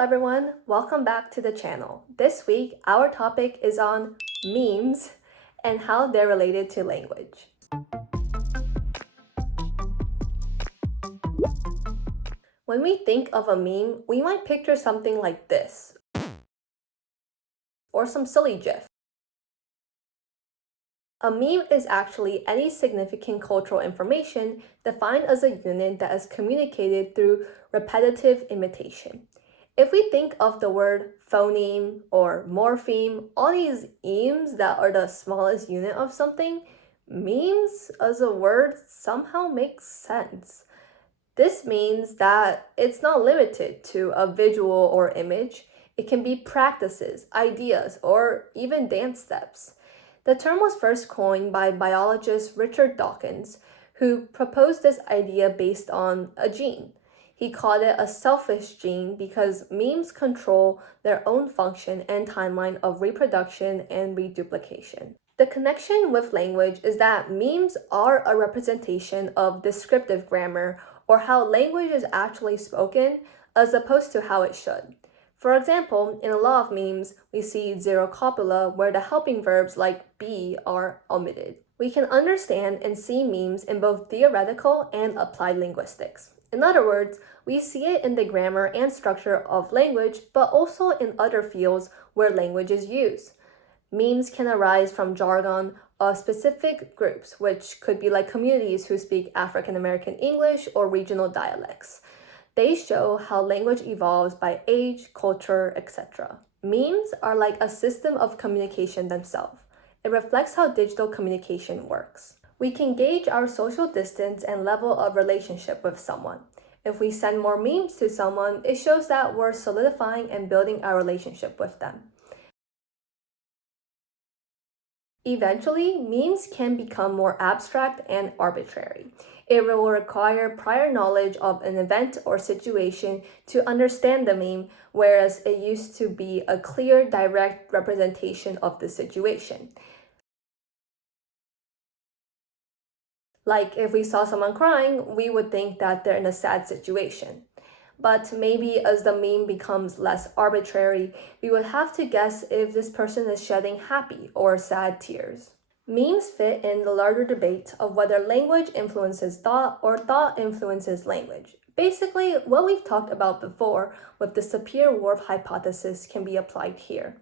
everyone, welcome back to the channel. This week, our topic is on memes and how they're related to language. When we think of a meme, we might picture something like this, or some silly gif. A meme is actually any significant cultural information defined as a unit that is communicated through repetitive imitation. If we think of the word phoneme or morpheme, all these ems that are the smallest unit of something, memes as a word somehow makes sense. This means that it's not limited to a visual or image. It can be practices, ideas, or even dance steps. The term was first coined by biologist Richard Dawkins, who proposed this idea based on a gene. He called it a selfish gene because memes control their own function and timeline of reproduction and reduplication. The connection with language is that memes are a representation of descriptive grammar, or how language is actually spoken, as opposed to how it should. For example, in a lot of memes, we see zero copula where the helping verbs like be are omitted. We can understand and see memes in both theoretical and applied linguistics. In other words, we see it in the grammar and structure of language, but also in other fields where language is used. Memes can arise from jargon of specific groups, which could be like communities who speak African American English or regional dialects. They show how language evolves by age, culture, etc. Memes are like a system of communication themselves. It reflects how digital communication works. We can gauge our social distance and level of relationship with someone. If we send more memes to someone, it shows that we're solidifying and building our relationship with them. Eventually, memes can become more abstract and arbitrary. It will require prior knowledge of an event or situation to understand the meme, whereas it used to be a clear, direct representation of the situation. Like if we saw someone crying, we would think that they're in a sad situation. But maybe as the meme becomes less arbitrary, we would have to guess if this person is shedding happy or sad tears. Memes fit in the larger debate of whether language influences thought or thought influences language. Basically, what we've talked about before with the Sapir-Whorf hypothesis can be applied here.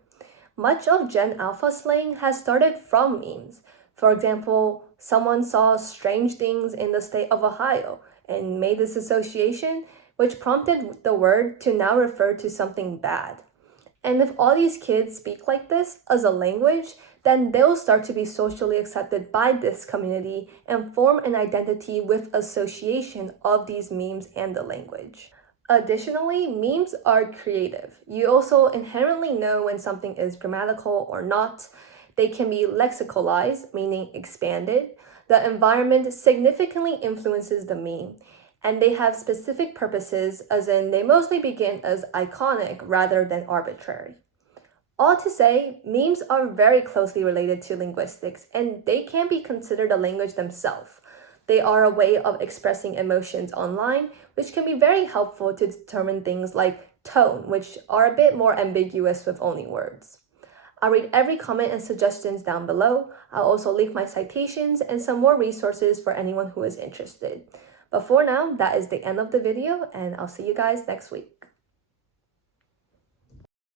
Much of Gen Alpha slang has started from memes. For example, someone saw strange things in the state of Ohio and made this association, which prompted the word to now refer to something bad. And if all these kids speak like this as a language, then they'll start to be socially accepted by this community and form an identity with association of these memes and the language. Additionally, memes are creative. You also inherently know when something is grammatical or not. They can be lexicalized, meaning expanded. The environment significantly influences the meme, and they have specific purposes, as in they mostly begin as iconic rather than arbitrary. All to say, memes are very closely related to linguistics, and they can be considered a language themselves. They are a way of expressing emotions online, which can be very helpful to determine things like tone, which are a bit more ambiguous with only words. I'll read every comment and suggestions down below. I'll also link my citations and some more resources for anyone who is interested. But for now, that is the end of the video, and I'll see you guys next week.